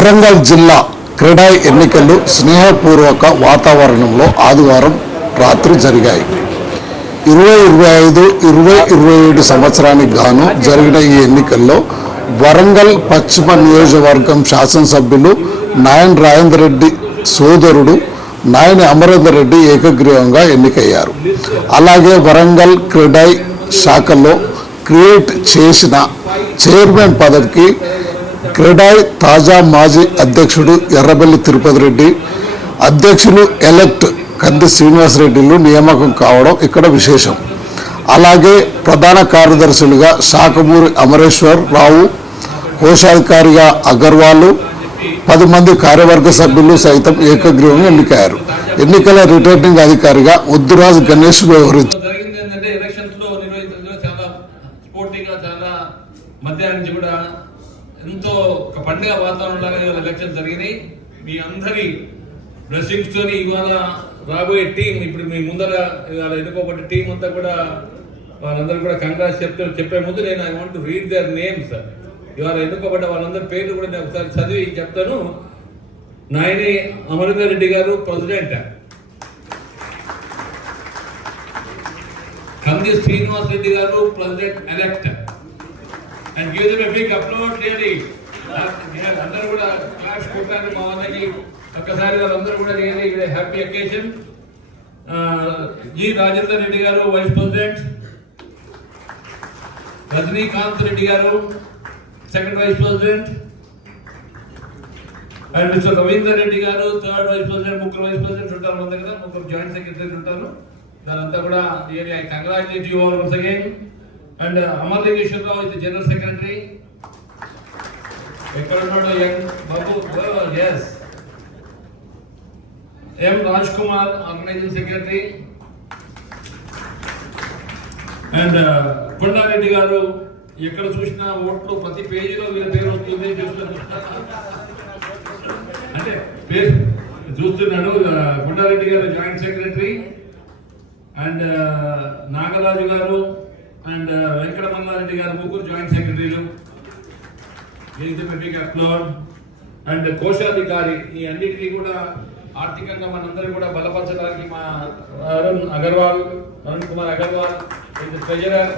వరంగల్ జిల్లా క్రెడాయి ఎన్నికలు స్నేహపూర్వక వాతావరణంలో ఆదివారం రాత్రి జరిగాయి. 2025-2027 సంవత్సరానికి గాను జరిగిన ఈ ఎన్నికల్లో వరంగల్ పశ్చిమ నియోజకవర్గం శాసనసభ్యులు నాయని రాజేందర్ రెడ్డి సోదరుడు నాయని అమరేందర్ రెడ్డి ఏకగ్రీవంగా ఎన్నికయ్యారు. అలాగే వరంగల్ క్రెడాయి శాఖలో క్రియేట్ చేసిన చైర్మన్ పదవికి క్రెడాయి తాజా మాజీ అధ్యక్షుడు ఎర్రబెల్లి తిరుపతి రెడ్డి, అధ్యక్షులు ఎలెక్ట్ కంది శ్రీనివాసరెడ్డిలు నియామకం కావడం ఇక్కడ విశేషం. అలాగే ప్రధాన కార్యదర్శులుగా శాఖమూరి అమరేశ్వర్ రావు, కోశాధికారిగా అగర్వాల్, 10 మంది కార్యవర్గ సభ్యులు సైతం ఏకగ్రీవంగా ఎన్నికయ్యారు. ఎన్నికల రిటర్నింగ్ అధికారిగా ఉద్దురాజ్ గణేష్ వ్యవహరించారు. ఎంతో ఒక పండుగ వాతావరణంలాగా ఎలక్షన్ జరిగినాయి. మీ అందరి బ్లెస్సింగ్స్ తోని ఇవాళ రాబోయే టీం, ఇప్పుడు మీ ముందర ఇవాళ ఎన్నుకోబడ్డ టీం అంతా కూడా వాళ్ళందరూ కూడా కంగ్రాట్స్ చెప్పే ముందు నేను I want to read their names. ఇవాళ ఎన్నుకోబడ్డ వాళ్ళందరి పేర్లు కూడా నేను ఒకసారి చదివి చెప్తాను. నాయని అమరేందర్ రెడ్డి గారు ప్రెసిడెంట్, కంది శ్రీనివాస్ రెడ్డి గారు president elect. And give them a big applause really. అందరూ కూడా క్లాప్స్ కొట్టారు మా వాళ్ళకి. ఒక్కసారి వాళ్ళందరూ కూడా really happy occasion. G Rajender Reddy garu vice president, Rajinikanth Reddy garu second vice president, and mister Ravinder Reddy garu third vice president. ముగ్గురు వైస్ ప్రెసిడెంట్స్ ఉంటారు మన దగ్గర, ముగ్గురు జాయింట్ సెక్రటరీస్ ఉంటారు. దానంతా కూడా really I congratulate you all once again. And Amarlingeshwar Rao is the General Secretary. Ekkarunado young Babu, yes. M. Rajkumar, Organizing Secretary. And Konda Reddy garu, ekkada chusina ఓట్లు ప్రతి పేజీలో వీళ్ళ పేరు వస్తుంది చూస్తున్నాను. అంటే పేరు చూస్తున్నాను. కొండా రెడ్డి గారు జాయింట్ సెక్రటరీ, అండ్ నాగరాజు గారు అండ్ వెంకటమల్లారెడ్డి గారు ముగ్గురు జాయింట్ సెక్రటరీలు. అండ్ కోశాధికారి, ఈ అన్నిటికీ కూడా ఆర్థికంగా మనందరూ కూడా బలపరచడానికి మా Arun Kumar Agarwal treasurer.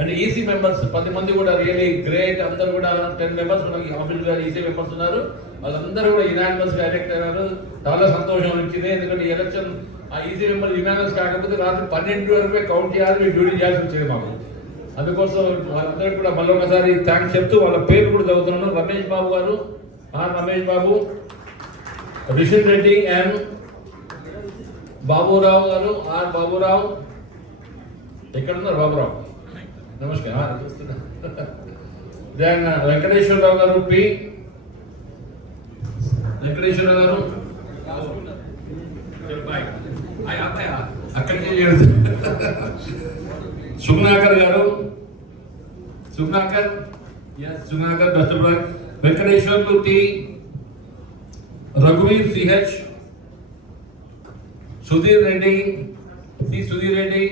And EC members 10 మంది కూడా రియలీ గ్రేట్. అందరూ కూడా 10 మెంబర్స్ మనకి ఆఫీస్ గారు ఈసీ మెంబర్స్ ఉన్నారు. వాళ్ళందరూ కూడా యునానిమస్ గా ఎలక్ట్ అయినారు. చాలా సంతోషం ఇచ్చింది. ఎందుకంటే ఈ ఎలక్షన్ ఆ ఈసీ మెంబర్ యునానిమస్ కాకపోతే రాత్రి 12 వరకు కౌంట్ చేయాలి, మీరు డ్యూటీ చేయాల్సి వచ్చేది మాకు. అందుకోసం వాళ్ళందరికీ కూడా మళ్ళీ ఒకసారి థ్యాంక్స్ చెప్తూ వాళ్ళ పేరు కూడా చదువుతున్నాను. రమేష్ బాబు గారు, రమేష్ బాబు, రిషన్ రెడ్డి అండ్ బాబురావు గారు, బాబురావు. ఎక్కడున్నారు బాబురావు? నమస్కారం. దెన్ వెంకటేశ్వరరావు గారు, పి వెంకటేశ్వరరావు గారు అక్కడికి. సుగ్నాకర్ గారు, సుగ్నాకర్ వెంకటేశ్వర్లు టి, రఘువీర్ CH, Sudheer Reddy Sudheer Reddy,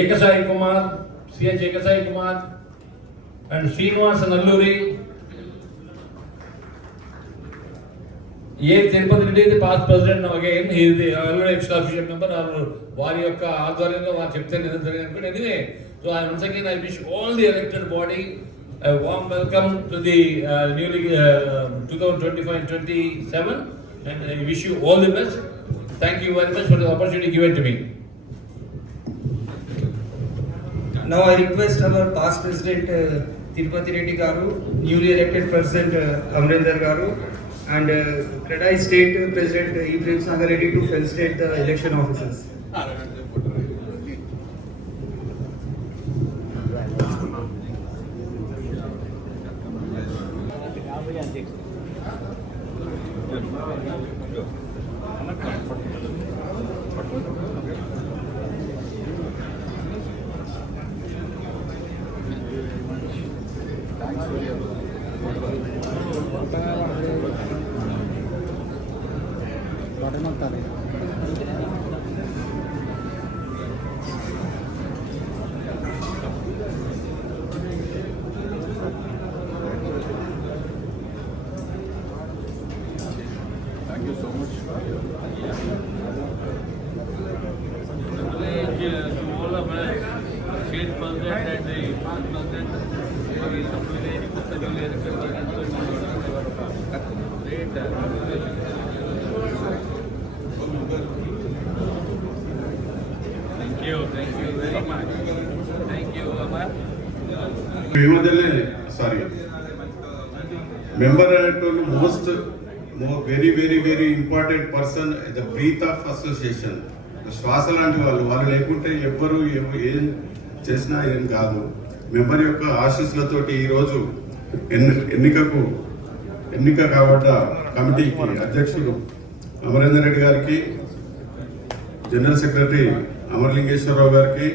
Ekasai Kumar CH Ekasai Kumar, and Srinivasa Nalluri. A Tirupati Reddy ఇది past president. Again he is the extra official member. వారి యొక్క ఆధ్వర్యంలో వారు చెప్తే నిరంతరం అనుకోండి. Anyway, so once again I wish all the elected body a warm welcome to the newly 2025-27 and I wish you all the best. Thank you very much for the opportunity given to me. Now I request our past president Tirupati Reddy garu, newly elected president Amrendar garu, and Kredai state president Ibrahim Sagar Reddy to felicitate the election officers. ఈ మధ్యనే sorry member అనేటువంటి very very very important person the breath of association. శ్వాస లాంటి వాళ్ళు లేకుంటే ఎవ్వరు ఏం చేసినా ఏం కాదు. మెంబర్ యొక్క ఆశీస్సులతోటి ఈరోజు ఎన్నిక కాబడ్డ కమిటీకి అధ్యక్షుడు అమరేందర్ రెడ్డి గారికి, జనరల్ సెక్రటరీ అమరలింగేశ్వరరావు గారికి,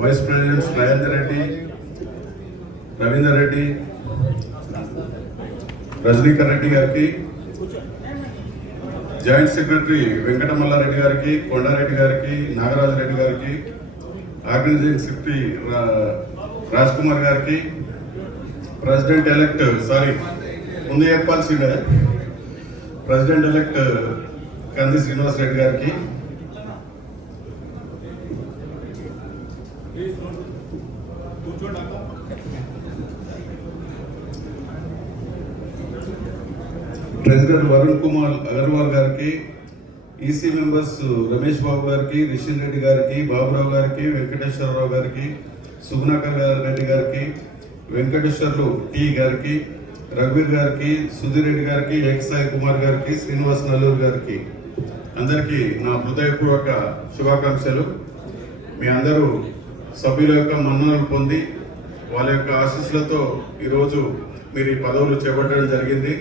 వైస్ ప్రెసిడెంట్స్ రాజేందర్ రెడ్డి, రవీందర్ రెడ్డి, రజనీకర్ రెడ్డి గారికి, జాయింట్ సెక్రటరీ వెంకటమల్లారెడ్డి గారికి, కొండారెడ్డి గారికి, నాగరాజు రెడ్డి గారికి, ఆర్గనైజింగ్ సెక్రటరీ రాజ్ కుమార్ గారికి, ప్రెసిడెంట్ ఎలెక్ట్ ముందు చెప్పాల్సిందే ప్రెసిడెంట్ ఎలెక్ట్ కంది శ్రీనివాస్ రెడ్డి గారికి, ట్రెజరర్ వరుణ్ కుమార్ అగర్వాల్ గారికి, ఈసీ మెంబర్స్ రమేష్ బాబు గారికి, రిషిన్ రెడ్డి గారికి, బాబురావు గారికి, వెంకటేశ్వరరావు గారికి, సుగుణాకర్ రెడ్డి గారికి, వెంకటేశ్వర్లు టి గారికి, రఘువీర్ గారికి, సుధీర్ రెడ్డి గారికి, సాయి కుమార్ గారికి, శ్రీనివాస్ నల్లూరు గారికి అందరికీ నా హృదయపూర్వక శుభాకాంక్షలు. మీ అందరూ సభ్యుల యొక్క మన్ననలు పొంది వాళ్ళ యొక్క ఆశీస్సులతో ఈరోజు మీరు ఈ పదవులు చేపట్టడం జరిగింది.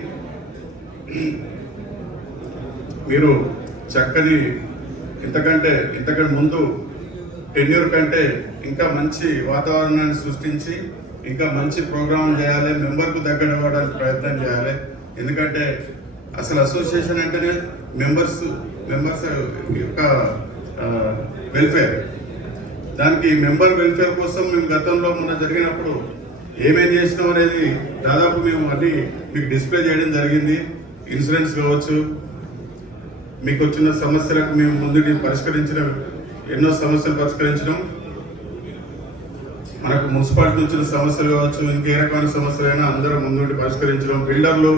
మీరు చక్కని ఇంతకంటే ముందు టెన్యూర్ కంటే ఇంకా మంచి వాతావరణాన్ని సృష్టించి ఇంకా మంచి ప్రోగ్రాం చేయాలి, మెంబర్కు దగ్గర అవ్వడానికి ప్రయత్నం చేయాలి. ఎందుకంటే అసలు అసోసియేషన్ అంటేనే మెంబర్స్ యొక్క వెల్ఫేర్. దానికి మెంబర్ వెల్ఫేర్ కోసం మేము గతంలో మొన్న జరిగినప్పుడు ఏమేం చేసినాం అనేది దాదాపు మేము అన్ని మీకు డిస్ప్లే చేయడం జరిగింది. ఇన్సూరెన్స్ కావచ్చు, మీకు వచ్చిన సమస్యలకు మేము ముందు పరిష్కరించిన ఎన్నో సమస్యలు పరిష్కరించడం, మనకు మున్సిపాలిటీ వచ్చిన సమస్యలు కావచ్చు, ఇంకే రకమైన సమస్యలైనా అందరూ ముందుండి పరిష్కరించడం, బిల్డర్లు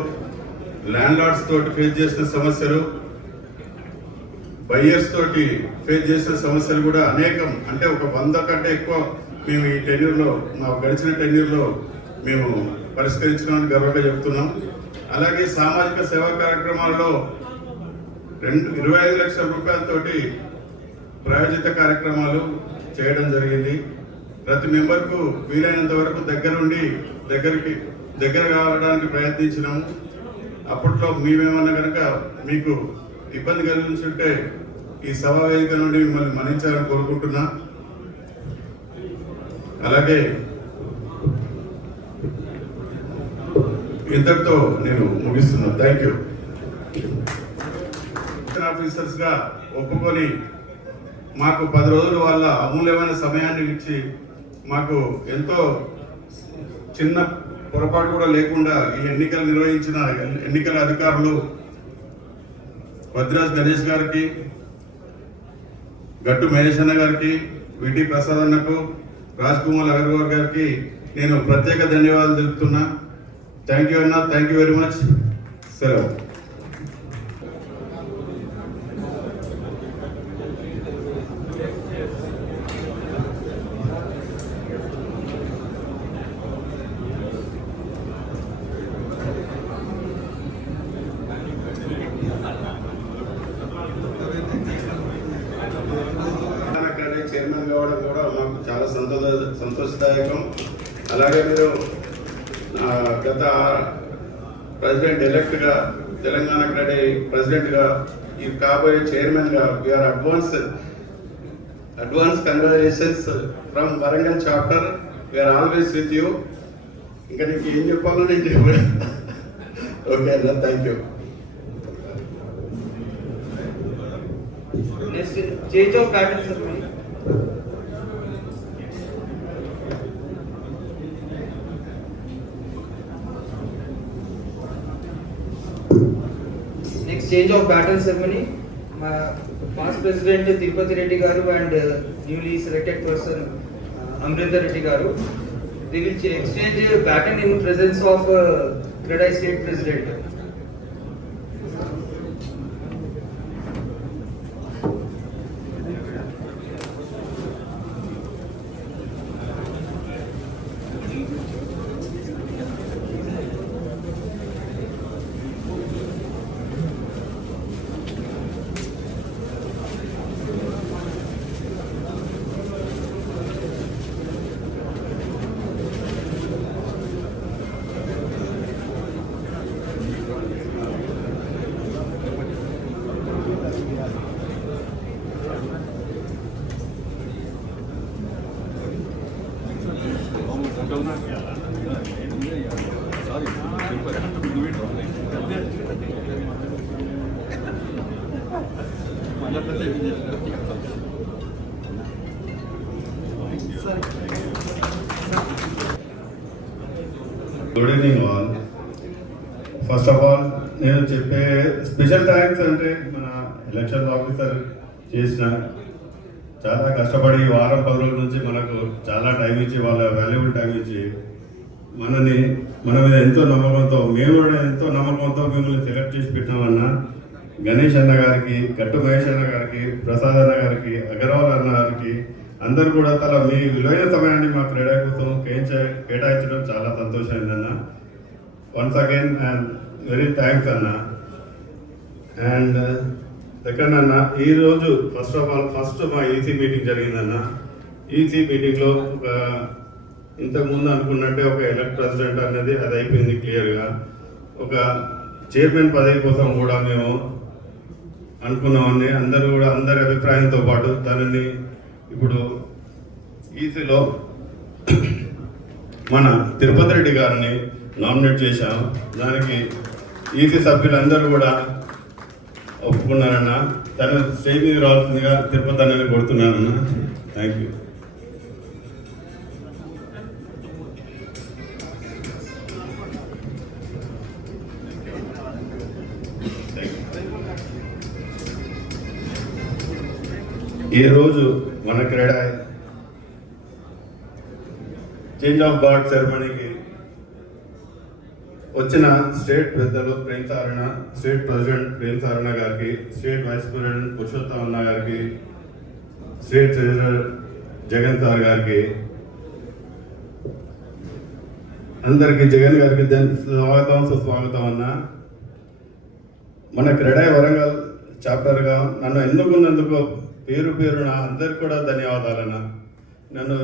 ల్యాండ్ లార్డ్స్ తోటి ఫేస్ చేసిన సమస్యలు, బయ్యర్స్ తోటి ఫేస్ చేసిన సమస్యలు కూడా అనేకం, అంటే ఒక 100 కంటే ఎక్కువ మేము ఈ టెన్యూర్లో మా గడిచిన టెన్యూర్లో మేము పరిష్కరించడానికి గర్వంగా చెప్తున్నాం. అలాగే సామాజిక సేవా కార్యక్రమాల్లో 25 లక్షల రూపాయలతోటి ప్రాయోజిత కార్యక్రమాలు చేయడం జరిగింది. ప్రతి మెంబర్కు వీలైనంత వరకు దగ్గర కావడానికి ప్రయత్నించినాము. అప్పట్లో మేమేమన్నా కనుక మీకు ఇబ్బంది కలిగించుంటే ఈ సభా వేదిక నుండి మిమ్మల్ని మన్నించాలని కోరుకుంటున్నా. అలాగే ఇంతటితో నేను ముగిస్తున్నాను. Thank you. ఆఫీసర్స్ గా ఒప్పుకొని మాకు 10 రోజులు వాళ్ళ అమూల్యమైన సమయాన్ని ఇచ్చి మాకు ఎంతో చిన్న పొరపాటు కూడా లేకుండా ఈ ఎన్నికలు నిర్వహించిన ఎన్నికల అధికారులు వద్రాజ్ గణేష్ గారికి, గట్టు మహేష్ అన్న గారికి, విటి ప్రసాద్ అన్నకు, రాజ్ కుమార్ అగర్వాల్ గారికి నేను ప్రత్యేక ధన్యవాదాలు తెలుపుతున్నా. థ్యాంక్ యూ అన్న, థ్యాంక్ యూ వెరీ మచ్. సెలవు. చైర్మన్ కావడం కూడా మాకు చాలా సంతోషదాయకం. అలాగే మీరు గత ప్రెసిడెంట్ ఎలెక్ట్గా తెలంగాణ క్రెడే ప్రెసిడెంట్గా ఈ కాబోయే చైర్మన్గా we are advance congratulations from Warangal chapter. We are always with you. ఇంకా నీకు ఏం చెప్పాలో నేను చెప్పాను. ఓకే అన్న, thank you. Next, change of pattern, sir. Next, change of pattern ceremony. Past President Tirupati Reddy Garu and newly selected person Amrinder Reddy Garu. they will exchange baton in presence of Kredai State President. Good evening all. First of all నేను చెప్పే special thanks అంటే మన election officer చేసిన చాలా కష్టపడి వారం 10 రోజుల నుంచి మనకు చాలా టైం ఇచ్చి వాళ్ళ వాల్యుబుల్ టైం ఇచ్చి మన మీద ఎంతో నమ్మకంతో మేము కూడా ఎంతో నమ్మకంతో మిమ్మల్ని సెలెక్ట్ చేసి పెట్టినామన్నా గణేష్ అన్న గారికి, కట్టు మహేష్ అన్న గారికి, ప్రసాద్ అన్న గారికి, అగర్వాల్ అన్న గారికి అందరూ కూడా తల మీ విలువైన సమయాన్ని మా క్రీడా కోసం కేటాయించడం చాలా సంతోషమైందన్న. Once again and very thanks అన్న. అండ్ సెకండ్ అన్న, ఈరోజు ఫస్ట్ ఆఫ్ ఆల్ మా ఈసీ మీటింగ్ జరిగిందన్న. ఈసీ మీటింగ్లో ఇంతకుముందు అనుకున్నట్టే ఒక ఎలక్ట్ ప్రెసిడెంట్ అనేది అది అయిపోయింది క్లియర్గా. ఒక చైర్మన్ పదవి కోసం కూడా మేము అనుకున్నామని అందరి అభిప్రాయంతో పాటు దానిని ఇప్పుడు ఈసీలో మన తిరుపతి రెడ్డి గారిని నామినేట్ చేశాం. దానికి ఈసీ సభ్యులందరూ కూడా ఒప్పుకున్నారన్న. తను స్టేజ్ మీద రావాల్సిందిగా తిరుపతి అన్నని కొడుతున్నానన్న. Thank you. ఈరోజు మన క్రీడా చేంజ్ ఆఫ్ గార్డ్ సెరమనీకి వచ్చిన స్టేట్ పెద్దలు ప్రేమ్ సారణ, స్టేట్ ప్రెసిడెంట్ ప్రేమ్ సారణ గారికి, స్టేట్ వైస్ ప్రెసిడెంట్ పురుషోత్తం అన్న గారికి, స్టేట్ ట్రెజరర్ జగన్ సార్ గారికి, అందరికి జగన్ గారికి స్వాగతం సుస్వాగతం అన్న. మన క్రీడా వరంగల్ చాప్టర్గా నన్ను ఎన్నుకున్నందుకు పేరున అందరికి కూడా ధన్యవాదాలన్న. నన్ను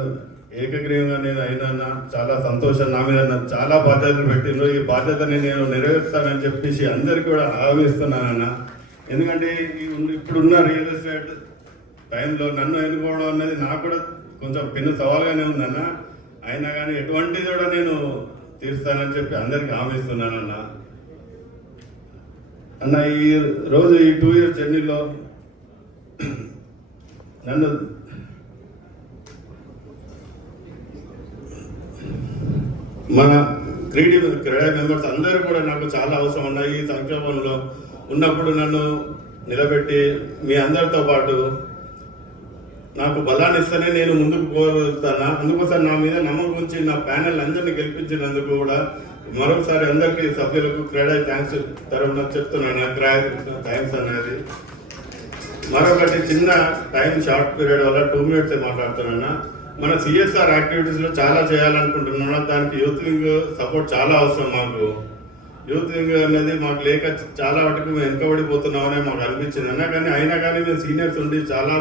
ఏకగ్రీవంగా నేను అయినా చాలా సంతోషం. నా మీద చాలా బాధ్యతలు పెట్టిండ్రు. ఈ బాధ్యతని నేను నెరవేరుస్తానని చెప్పేసి అందరికీ కూడా హామీస్తున్నానన్న. ఎందుకంటే ఇప్పుడున్న రియల్ ఎస్టేట్ టైంలో నన్ను ఎన్నుకోవడం అనేది నాకు కూడా కొంచెం పెను సవాల్గానే ఉందన్న. అయినా కానీ ఎటువంటిది కూడా నేను తీరుస్తానని చెప్పి అందరికీ హామీస్తున్నానన్న. అన్న, ఈ రోజు ఈ 2 years జర్నీలో నన్ను మన క్రీడా మెంబర్స్ అందరూ కూడా నాకు చాలా అవసరం ఉన్నాయి. ఈ సంక్షోభంలో ఉన్నప్పుడు నన్ను నిలబెట్టి మీ అందరితో పాటు నాకు బలాన్ని ఇస్తేనే నేను ముందుకు పోగలుగుతాను. అందుకోసం నా మీద నమ్మకం ఉంచి నా ప్యానెల్ అందరినీ గెలిపించినందుకు కూడా మరొకసారి అందరికీ సభ్యులకు క్రీడా థ్యాంక్స్ తరఫున చెప్తున్నాను. థ్యాంక్స్ అనేది. మరొకటి చిన్న టైం షార్ట్ పీరియడ్ వల్ల 2 minutes మాట్లాడుతున్నా. మన సిఎస్ఆర్ యాక్టివిటీస్లో చాలా చేయాలనుకుంటున్నాను. దానికి యూత్ వింగ్ సపోర్ట్ చాలా అవసరం. మాకు యూత్ వింగ్ అనేది మాకు లేక చాలా వాటికి మేము వెనుకబడిపోతున్నామని మాకు అనిపించింది అన్న. కానీ అయినా కానీ మేము సీనియర్స్ ఉండి చాలా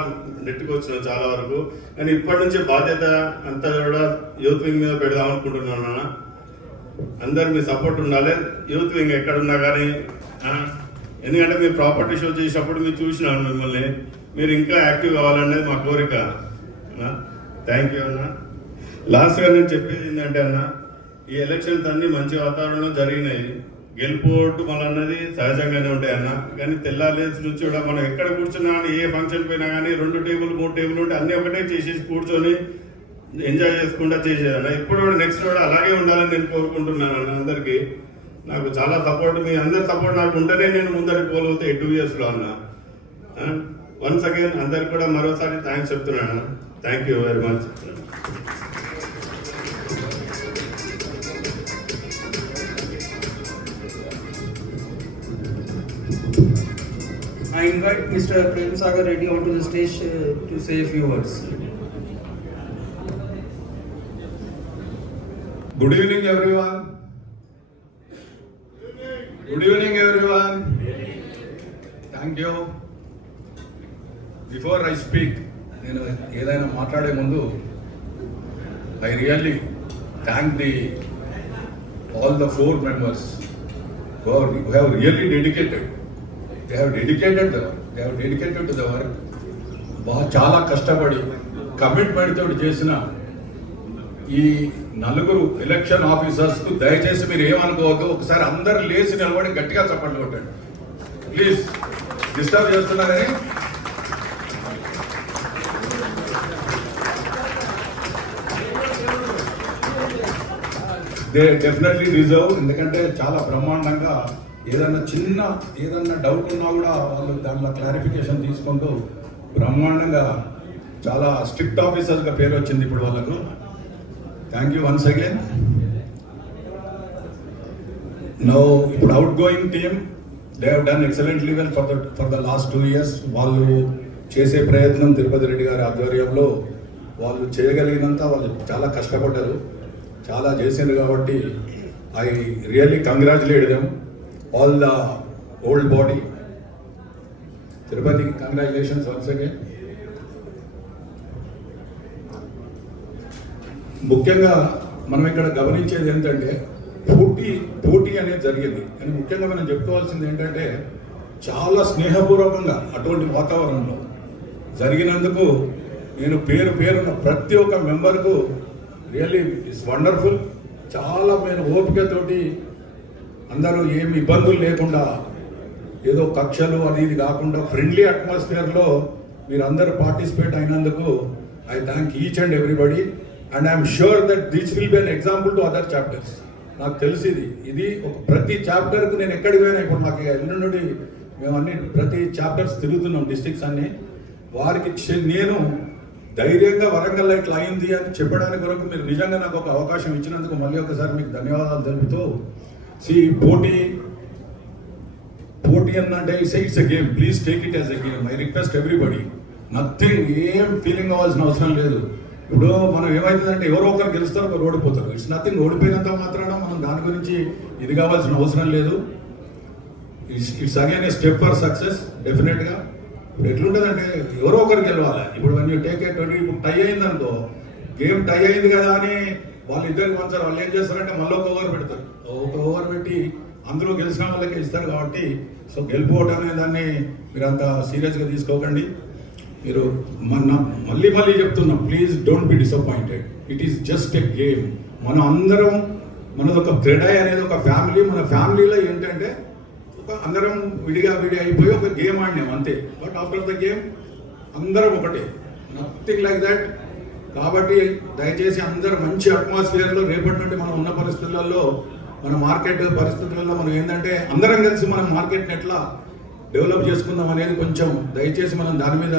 నెట్టుకు వచ్చినాం చాలా వరకు. కానీ ఇప్పటి నుంచి బాధ్యత అంతా కూడా యూత్ వింగ్ మీద పెడదాం అనుకుంటున్నాను అన్న. అందరు మీ సపోర్ట్ ఉండాలి. యూత్ వింగ్ ఎక్కడున్నా కానీ, ఎందుకంటే మీరు ప్రాపర్టీ షో చేసినప్పుడు మీరు చూసినాను మిమ్మల్ని. మీరు ఇంకా యాక్టివ్ కావాలనేది మా కోరిక. థ్యాంక్ యూ అన్న. లాస్ట్గా నేను చెప్పేది ఏంటంటే అన్న, ఈ ఎలక్షన్స్ అన్ని మంచి వాతావరణంలో జరిగినాయి. గెలుపు ఓటు అన్నది సహజంగానే ఉంటాయి అన్న. కానీ తెల్లారేసి నుంచి కూడా మనం ఎక్కడ కూర్చున్నా కానీ, ఏ ఫంక్షన్ పోయినా కానీ 2 టేబుల్ 3 టేబుల్ ఉంటే అన్ని ఒకటే చేసేసి కూర్చొని ఎంజాయ్ చేసుకుంటా చేసేదన్న. ఇప్పుడు కూడా నెక్స్ట్ కూడా అలాగే ఉండాలని నేను కోరుకుంటున్నాను అన్న. అందరికీ నాకు చాలా సపోర్ట్, మీ అందరి సపోర్ట్ నాకు ఉంటేనే నేను ముందరికి పోగలుగుతా ఈ 2 yearsలో అన్న. వన్స్ అగైన్ అందరికి కూడా మరోసారి థ్యాంక్స్ చెప్తున్నాను. Thank you very much. invite Mr. Prem Sagar Reddy onto the stage to say a few words. Good evening, everyone. Good evening, everyone. Thank you. Before I speak, నేను ఏదైనా మాట్లాడే ముందు I really thank all the 4 members who have really dedicated. They have dedicated to the work. చాలా కష్టపడి commitment తోటి చేసిన ఈ 4 election officers కు దయచేసి మీరు ఏమనుకోవద్దు. ఒకసారి అందరు లేచి నిలబడి గట్టిగా చప్పట్లు కొట్టండి ప్లీజ్. డిస్టర్బ్ చేస్తున్నారని దే డెఫినెట్లీ రిజర్వ్. ఎందుకంటే చాలా బ్రహ్మాండంగా ఏదన్నా డౌట్ ఉన్నా కూడా వాళ్ళు దానిలో క్లారిఫికేషన్ తీసుకుంటూ బ్రహ్మాండంగా చాలా స్ట్రిక్ట్ ఆఫీసర్స్గా పేరు వచ్చింది ఇప్పుడు వాళ్ళకు. Thank you once again. Now ఇప్పుడు outgoing team they have done excellently well for the last 2 years. వాళ్ళు చేసే ప్రయత్నం తిరుపతి రెడ్డి గారి ఆధ్వర్యంలో వాళ్ళు చేయగలిగినంత వాళ్ళు చాలా కష్టపడ్డారు, చాలా చేసిండ్రు. కాబట్టి I really congratulate them all the old body. Tirupati congratulations once again. ముఖ్యంగా మనం ఇక్కడ గమనించేది ఏంటంటే పోటీ అనేది జరిగింది. కానీ ముఖ్యంగా మనం చెప్పుకోవాల్సింది ఏంటంటే చాలా స్నేహపూర్వకంగా అటువంటి వాతావరణంలో జరిగినందుకు నేను పేరున ప్రతి ఒక్క మెంబర్కు రియల్లీ ఇట్స్ వండర్ఫుల్. చాలా మీరు ఓపికతోటి అందరూ ఏమి ఇబ్బందులు లేకుండా ఏదో కక్షలు అది ఇది కాకుండా ఫ్రెండ్లీ అట్మాస్ఫియర్లో మీరు అందరూ పార్టిసిపేట్ అయినందుకు I thank each and everybody. And I'm sure that this will be an example to other chapters. నాకు తెలిసింది ఇది ఒక ప్రతి చాప్టర్కు నేను ఎక్కడికి పోయినా ఇప్పుడు నాకు ఎల్లుండి నుండి మేము అన్ని ప్రతి చాప్టర్స్ తిరుగుతున్నాం డిస్ట్రిక్ట్స్ అన్ని. వారికి నేను ధైర్యంగా వరంగల్ ఇట్లా అయింది అని చెప్పడానికి వరకు మీరు నిజంగా నాకు ఒక అవకాశం ఇచ్చినందుకు మళ్ళీ ఒకసారి మీకు ధన్యవాదాలు తెలుపుతూ, పోటీ అన్నంటే it's a game, please take it as a game. I request everybody, nothing, ఏం ఫీలింగ్ అవ్వాల్సిన అవసరం లేదు. ఇప్పుడు మనం ఏమవుతుందంటే ఎవరో ఒకరు గెలుస్తారు, ఒకరు ఓడిపోతారు. It's nothing. ఓడిపోయినంత మాత్రాన మనం దాని గురించి ఇది కావాల్సిన అవసరం లేదు. It's again A step for success డెఫినెట్గా. ఇప్పుడు ఎట్లుంటుందంటే ఎవరో ఒకరు గెలవాలి. ఇప్పుడు వన్ యూ టేక్ ఏ 20 ఇప్పుడు టై అయిందనుకో, గేమ్ టై అయింది కదా అని వాళ్ళిద్దరికి పంచారు. వాళ్ళు ఏం చేస్తారంటే మళ్ళీ ఒక ఓవర్ పెడతారు. ఒక ఓవర్ పెట్టి అందులో గెలిచిన వాళ్ళకి ఇస్తారు. కాబట్టి సో గెలుపుకోవటం అనే దాన్ని మీరు అంత సీరియస్గా తీసుకోకండి. మీరు మళ్ళీ చెప్తున్నాం, please don't be disappointed. It is just a game. మనం అందరం మనది ఒక క్రెడై అనేది ఒక ఫ్యామిలీ. మన ఫ్యామిలీలో ఏంటంటే అందరం విడిగా అయిపోయి ఒక గేమ్ ఆడినాం అంతే. బట్ ఆఫ్టర్ ద గేమ్ అందరం ఒకటే, నథింగ్ లైక్ దట్. కాబట్టి దయచేసి అందరూ మంచి అట్మాస్ఫియర్లో రేపటి నుండి మనం ఉన్న పరిస్థితులలో, మన మార్కెట్ పరిస్థితులలో మనం ఏంటంటే అందరం కలిసి మనం మార్కెట్ని ఎట్లా డెవలప్ చేసుకుందాం అనేది కొంచెం దయచేసి మనం దాని మీద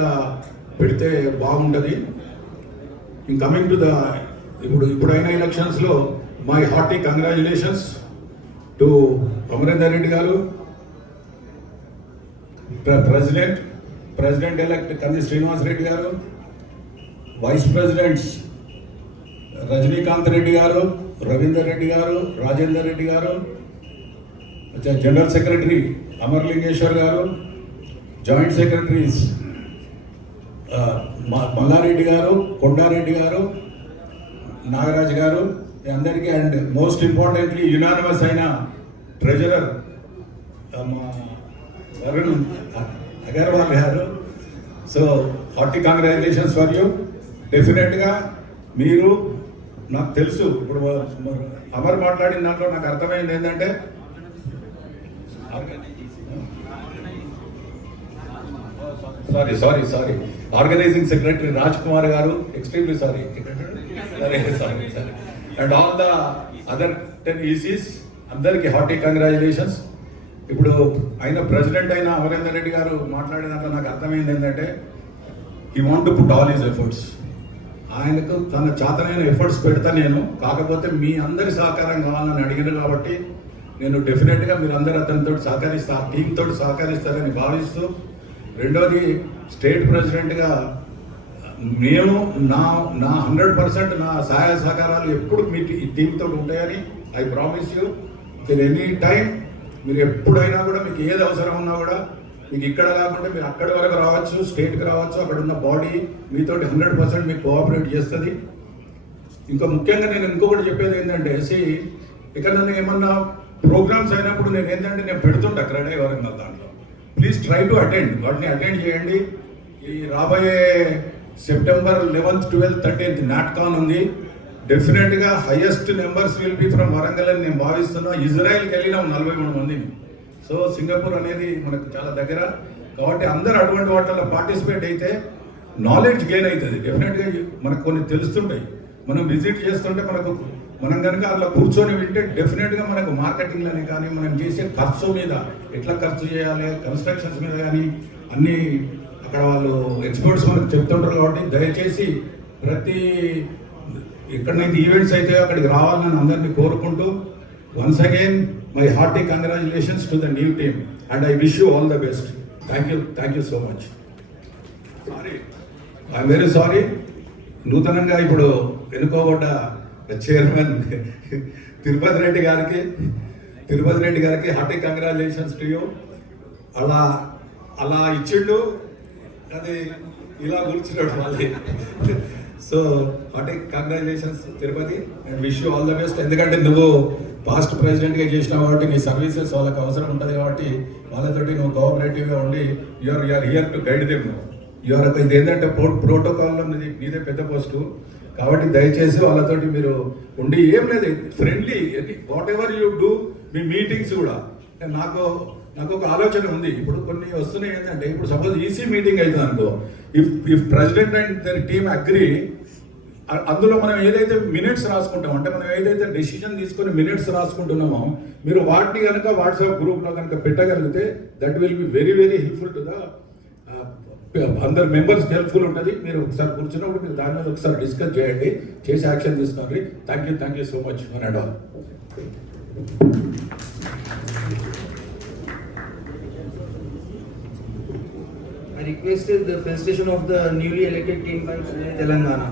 పెడితే బాగుంటుంది. ఇన్ కమింగ్ టు ద ఇప్పుడైన ఎలక్షన్స్లో my hearty congratulations to Amarender Reddy గారు, ప్రెసిడెంట్ ఎలక్ట్ కంది శ్రీనివాస్ రెడ్డి గారు, వైస్ ప్రెసిడెంట్స్ రజనీకాంత్ రెడ్డి గారు, రవీందర్ రెడ్డి గారు, రాజేందర్ రెడ్డి గారు, జనరల్ సెక్రటరీ అమర్లింగేశ్వర్ గారు, జాయింట్ సెక్రటరీస్ మల్లారెడ్డి గారు, కొండారెడ్డి గారు, నాగరాజ్ గారు అందరికీ, అండ్ మోస్ట్ ఇంపార్టెంట్లీ యునానిమస్ అయిన ట్రెజరర్ వరుణ్ అగర్వాల్ గారు. So hearty congratulations for you. డెఫినెట్గా మీరు, నాకు తెలుసు ఇప్పుడు అమర్ మాట్లాడిన దాంట్లో నాకు అర్థమైంది ఏంటంటే sorry organising secretary Raj Kumar గారు, extremely sorry, and all the other 10 ECs అందరికి హార్టీ కంగ్రాచులేషన్స్. ఇప్పుడు ప్రెసిడెంట్ అయిన అమరేందర్ రెడ్డి గారు మాట్లాడినంత నాకు అర్థమైంది ఏంటంటే he want to put all his efforts. ఆయనకు తన చేతనైన ఎఫర్ట్స్ పెడతా నేను, కాకపోతే మీ అందరి సహకారం కావాలని అడిగారు. కాబట్టి నేను డెఫినెట్గా మీరు అందరూ అతనితో సహకరిస్తారు, టీంతో సహకరిస్తారని భావిస్తూ రెండోది స్టేట్ ప్రెసిడెంట్గా నేను నా నా 100% నా సహాయ సహకారాలు ఎప్పుడు మీ టీంతో ఉంటాయని I promise you. Any time మీరు ఎప్పుడైనా కూడా మీకు ఏది అవసరం ఉన్నా కూడా మీకు ఇక్కడ కాకుండా మీరు అక్కడి వరకు రావచ్చు, స్టేట్కి రావచ్చు. అక్కడ ఉన్న బాడీ మీతో 100% మీకు కోఆపరేట్ చేస్తుంది. ఇంకా ముఖ్యంగా నేను ఇంకొకటి చెప్పేది ఏంటంటే ఇక్కడ నన్ను ఏమన్నా ప్రోగ్రామ్స్ అయినప్పుడు నేను పెడుతుంటా క్రెడై వరంగల్ దాంట్లో. ప్లీజ్ ట్రై టు అటెండ్, వాటిని అటెండ్ చేయండి. ఈ రాబోయే సెప్టెంబర్ 11th, 12th, 13th నాట్కాన్ ఉంది. డెఫినెట్గా highest numbers will be from Warangal అని నేను భావిస్తున్నా. ఇజ్రాయెల్కి వెళ్ళినాం 43 మందిని. సో సింగపూర్ అనేది మనకు చాలా దగ్గర కాబట్టి అందరూ అటువంటి వాటిల్లో పార్టిసిపేట్ అయితే నాలెడ్జ్ గెయిన్ అవుతుంది. డెఫినెట్గా మనకు కొన్ని తెలుస్తుంటాయి. మనం విజిట్ చేస్తుంటే మనం కనుక అలా కూర్చొని వింటే డెఫినెట్గా మనకు మార్కెటింగ్లోనే కానీ మనం చేసే ఖర్చు మీద ఎట్లా ఖర్చు చేయాలి, కన్స్ట్రక్షన్స్ మీద కానీ అన్నీ అక్కడ వాళ్ళు ఎక్స్పర్ట్స్ మనకు చెప్తుంటారు. కాబట్టి దయచేసి ప్రతి ఎక్కడైతే ఈవెంట్స్ అయితే అక్కడికి రావాలని అందరినీ కోరుకుంటూ once again my hearty congratulations to the new team and I wish you all the best. Thank you so much. I'm very sorry. నూతనంగా ఇప్పుడు ఎన్నుకోబడ్డ చైర్మన్ తిరుపతి రెడ్డి గారికి హార్టీ కంగ్రాచులేషన్స్ టు యూ. అలా ఇచ్చిండు, అది ఇలా కూర్చున్నాడు మళ్ళీ. So hearty congratulations Tirupati and wish you all the best. ఎందుకంటే నువ్వు పాస్ట్ ప్రెసిడెంట్గా చేసినావు కాబట్టి నీ సర్వీసెస్ వాళ్ళకి అవసరం ఉంటుంది కాబట్టి వాళ్ళతోటి నువ్వు కోఆపరేటివ్గా ఉండి you are here to guide them. ఇది ఏంటంటే ప్రోటోకాల్లో మీదే పెద్ద పోస్టు కాబట్టి దయచేసి వాళ్ళతోటి మీరు ఉండి ఏం లేదు friendly what ever you do. Me meetings కూడా నాకు ఒక ఆలోచన ఉంది. ఇప్పుడు కొన్ని వస్తున్నాయి ఏంటంటే ఇప్పుడు సపోజ్ ఈసీ మీటింగ్ అవుతుంది అనుకో, if president and there team agree, అందులో మనం ఏదైతే మినిట్స్ రాసుకుంటాం అంటే మనం ఏదైతే డెసిషన్ తీసుకుని మినిట్స్ రాసుకుంటున్నామో మీరు వాటిని కనుక వాట్సాప్ గ్రూప్లో కనుక పెట్టగలిగితే that will be very very helpful to the అందరు మెంబర్స్ హెల్ప్ఫుల్ ఉంటుంది. మీరు ఒకసారి కూర్చున్నప్పుడు మీరు దాని మీద ఒకసారి డిస్కస్ చేయండి, చేసి యాక్షన్ తీసుకోండి. Thank you so much for and all. I requested the presentation of the newly elected team by Telangana.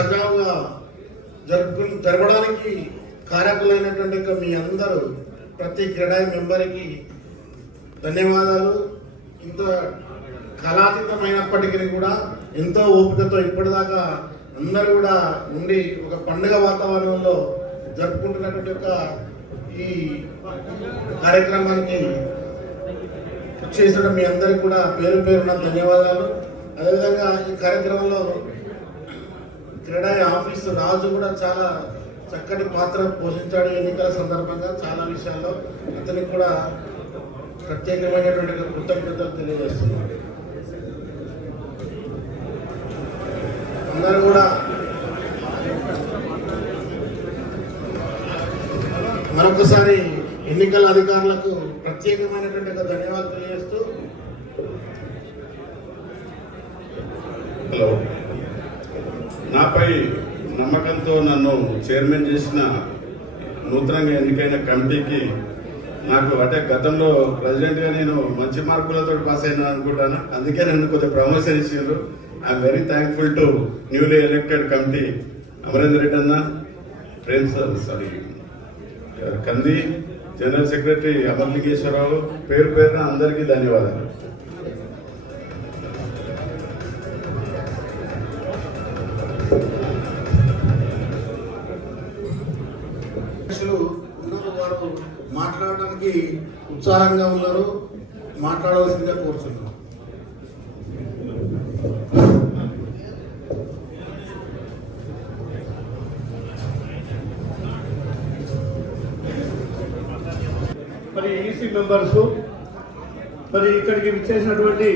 సజావుగా జరగడానికి కారకులైనటువంటి మీ అందరూ ప్రతి క్రీడా మెంబర్కి ధన్యవాదాలు. ఇంత కళాతీతమైనప్పటికీ కూడా ఎంతో ఓపికతో ఇప్పటిదాకా అందరూ కూడా ఉండి ఒక పండుగ వాతావరణంలో జరుపుకుంటున్నటువంటి ఒక ఈ కార్యక్రమానికి చేసిన మీ అందరికి కూడా పేరు పేరున ధన్యవాదాలు. అదేవిధంగా ఈ కార్యక్రమంలో క్రీడా ఆఫీసు రాజు కూడా చాలా చక్కటి పాత్ర పోషించాడు. ఎన్నికల సందర్భంగా చాలా విషయాల్లో అతనికి కూడా ప్రత్యేకమైనటువంటి కృతజ్ఞతలు తెలియజేస్తున్నాడు. అందరూ కూడా మరొకసారి ఎన్నికల అధికారులకు ప్రత్యేకమైనటువంటి ధన్యవాదాలు తెలియజేస్తూ, హలో, నాపై నమ్మకంతో నన్ను చైర్మన్ చేసిన నూతనంగా ఎన్నికైన కమిటీకి నాకు అంటే గతంలో ప్రెసిడెంట్గా నేను మంచి మార్కులతో పాస్ అయినా అనుకుంటాను. అందుకే నన్ను కొద్దిగా ప్రమోషన్ ఇచ్చారు. I'm very thankful to newly elected committee Amarender Reddy అన్న, కంది జనరల్ సెక్రటరీ అమర్లింగేశ్వరరావు, పేరు పేరున అందరికీ ధన్యవాదాలు. వారు మాట్లాడడానికి ఉత్సాహంగా ఉన్నారు. మాట్లాడవలసిందిగా కోరుతున్నాం. మరి ఈసీ మెంబర్స్, మరి ఇక్కడికి విచ్చేసినటువంటి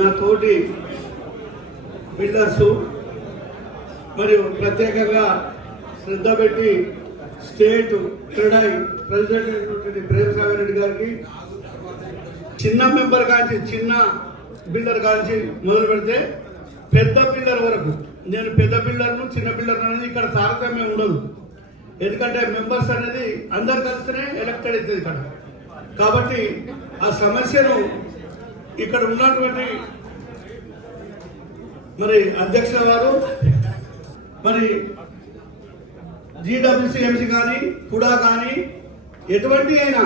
నా తోటి బిల్డర్సు, మరియు ప్రత్యేకంగా శ్రద్ధ పెట్టి స్టేట్ క్రీడాయి ప్రెసిడెంట్ అయినటువంటి ప్రేమ్ సాగర్ రెడ్డి గారికి, చిన్న మెంబర్ కాంచి చిన్న బిల్డర్ కాంచి మొదలు పెడితే పెద్ద బిల్డర్ వరకు, నేను పెద్ద బిల్డర్ను చిన్న బిల్డర్ అనేది ఇక్కడ తారతమ్యం ఉండదు. ఎందుకంటే మెంబర్స్ అనేది అందరు కలిస్తేనే ఎలక్టెడ్ అవుతుంది ఇక్కడ. కాబట్టి ఆ సమస్యను ఇక్కడ ఉన్నటువంటి మరి అధ్యక్షుల వారు, మరి జీడబ్ల్యూసీఎంసీ కానీ కూడా కానీ ఎటువంటి అయినా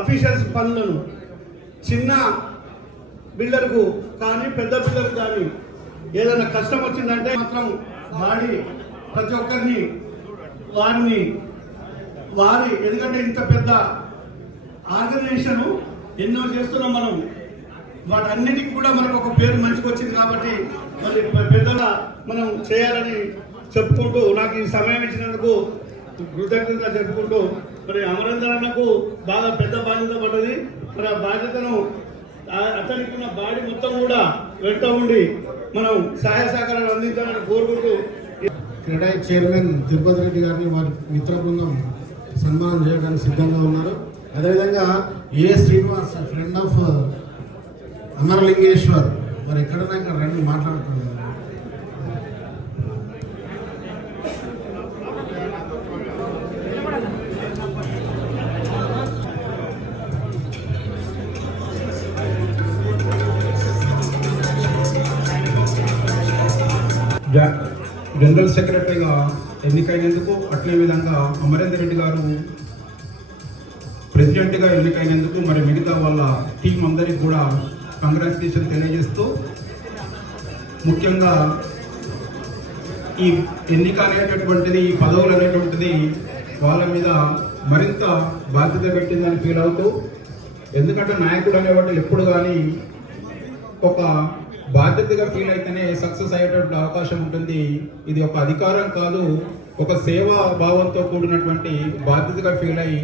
అఫీషియల్స్ పనులను చిన్న బిల్డర్కు కానీ పెద్ద బిల్డర్కు కానీ ఏదైనా కష్టం వచ్చిందంటే మాత్రం వాడి ప్రతి ఒక్కరిని వారి ఎందుకంటే ఇంత పెద్ద ఆర్గనైజేషన్ ఎన్నో చేస్తున్నాం మనం, వాటన్నిటికి కూడా మనకు ఒక పేరు మంచిగా వచ్చింది. కాబట్టి మరి పెద్దగా మనం చేయాలని చెప్పుకుంటూ, నాకు ఈ సమయం ఇచ్చినందుకు కృతజ్ఞతగా చెప్పుకుంటూ, మరి అమరేందర్ అన్నకు బాగా పెద్ద బాధ్యత పడ్డది. మరి ఆ బాధ్యతను అతనికి ఉన్న బాడీ మొత్తం కూడా వెంట ఉండి మనం సహాయ సహకారాలు అందించాలని కోరుకుంటూ, క్రీడా చైర్మన్ తిరుపతి రెడ్డి గారిని వారి మిత్ర బృందం సన్మానం చేయడానికి సిద్ధంగా ఉన్నారు. అదేవిధంగా ఏ శ్రీనివాస్, ఫ్రెండ్ ఆఫ్ అమరలింగేశ్వర్, మరి ఎక్కడైనా ఇక్కడ రండి మాట్లాడుతున్నారు. జనరల్ సెక్రటరీగా ఎన్నికైనందుకు, అట్లే విధంగా అమరేందర్ రెడ్డి గారు ప్రెసిడెంట్గా ఎన్నికైనందుకు మరి మిగతా వాళ్ళ టీం అందరికి కూడా కంగ్రాచులేషన్ తెలియజేస్తూ, ముఖ్యంగా ఈ ఎన్నిక అనేటటువంటిది, ఈ పదవులు అనేటువంటిది వాళ్ళ మీద మరింత బాధ్యత పెట్టిందని ఫీల్ అవుతూ, ఎందుకంటే నాయకుడు అనేవాళ్ళు ఎప్పుడు కానీ ఒక బాధ్యతగా ఫీల్ అయితేనే సక్సెస్ అయ్యేటువంటి అవకాశం ఉంటుంది. ఇది ఒక అధికారం కాదు, ఒక సేవా భావంతో కూడినటువంటి బాధ్యతగా ఫీల్ అయ్యి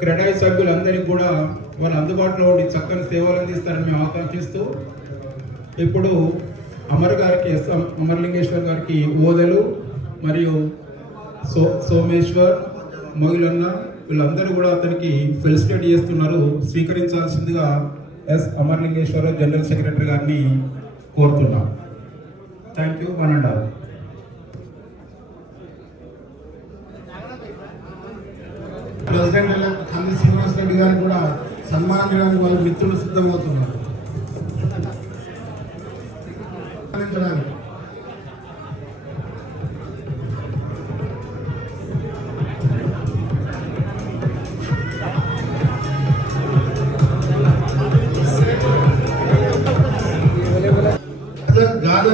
క్రీడా సభ్యులందరికీ కూడా వాళ్ళ అందుబాటులో ఉండి చక్కని సేవలు అందిస్తారని మేము ఆకాంక్షిస్తూ, ఇప్పుడు అమరలింగేశ్వర్ గారికి ఓదలు మరియు సోమేశ్వర్, మొగిలన్న వీళ్ళందరూ కూడా అతనికి ఫెలిసిటేట్ చేస్తున్నారు. స్వీకరించాల్సిందిగా అమరలింగేశ్వర జనరల్ సెక్రటరీ గారిని కోరుతున్నాం. Thank you. 1 and all. President కంది శ్రీనివాస్ రెడ్డి గారికి కూడా సన్మానం చేయడానికి వాళ్ళ మిత్రులు సిద్ధమవుతున్నారు.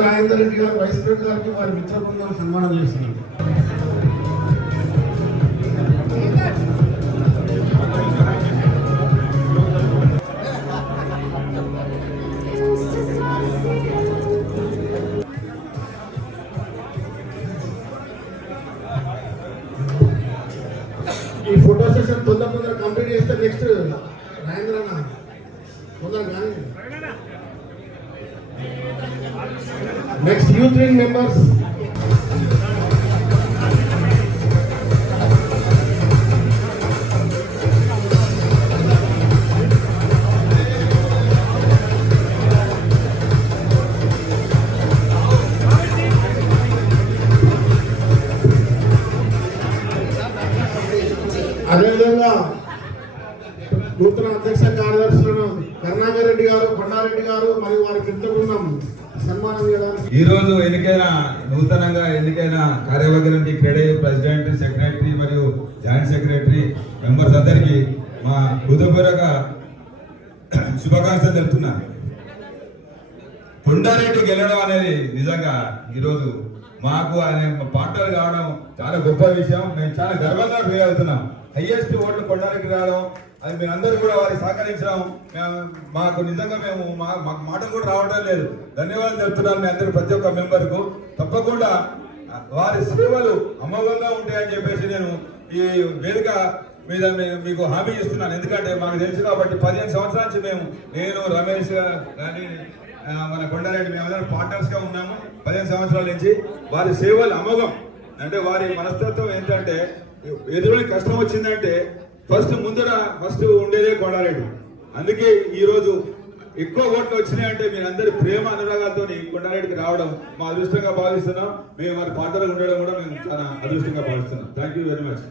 రాజేందర్ రెడ్డి గారు వైస్ ప్రెసిడెంట్ గారికి వారి మిత్ర బృందం సన్మానం చేస్తున్నారు. ఈ ఫోటో సెషన్ తొందర కంప్లీట్ చేస్తే నెక్స్ట్ రాజేంద్ర అన్న తొందర కానీ నెక్స్ట్ యూత్ వింగ్ మెంబర్స్ అదేవిధంగా నూతన అధ్యక్ష కార్యదర్శులను కరుణాకర్ రెడ్డి గారు, కొండారెడ్డి గారు మరియు వారి మిత్ర బృందం సన్మానం చేయడానికి ఈ రోజు నూతనంగా ఎన్నికైన కార్యవర్గ నుండి క్రెడై ప్రెసిడెంట్, సెక్రటరీ మరియు జాయింట్ సెక్రటరీ మెంబర్స్ అందరికీ మా హృదయపూర్వక శుభాకాంక్షలు తెలుపుతున్నాను. కొండారెడ్డి గెలవడం అనేది నిజంగా ఈరోజు మాకు ఆయన పార్ట్నర్ కావడం చాలా గొప్ప విషయం. మేము చాలా గర్వంగా ఫీల్ అవుతున్నాం. హైయెస్ట్ ఓట్లు కొండారెడ్డి రావడం, అది మీరందరూ కూడా వారికి సహకరించడం మాకు నిజంగా మాకు మాటలు కూడా రావడం లేదు. ధన్యవాదాలు చెప్తున్నాను మీ అందరూ, ప్రతి ఒక్క మెంబర్కు. తప్పకుండా వారి సేవలు అమోఘంగా ఉంటాయని చెప్పేసి నేను ఈ వేదిక మీద మీకు హామీ ఇస్తున్నాను. ఎందుకంటే మాకు తెలుసు కాబట్టి 15 సంవత్సరాల నుంచి నేను రమేష్ కానీ మన కొండారెడ్డి మేమందరం పార్ట్నర్స్ గా ఉన్నాము. 15 సంవత్సరాల నుంచి వారి సేవలు అమోఘం. అంటే వారి మనస్తత్వం ఏంటంటే ఎదురుని కష్టం వచ్చిందంటే ఫస్ట్ ఉండేదే కొండారెడ్డి. అందుకే ఈ రోజు ఎక్కువ ఓట్లు వచ్చినాయంటే మీరందరి ప్రేమ అనురాగాలతో కొండారెడ్డికి రావడం మా అదృష్టంగా భావిస్తున్నాం. మేము వారి పార్ట్నర్గా ఉండడం కూడా మేము చాలా అదృష్టంగా భావిస్తున్నాం. Thank you very much.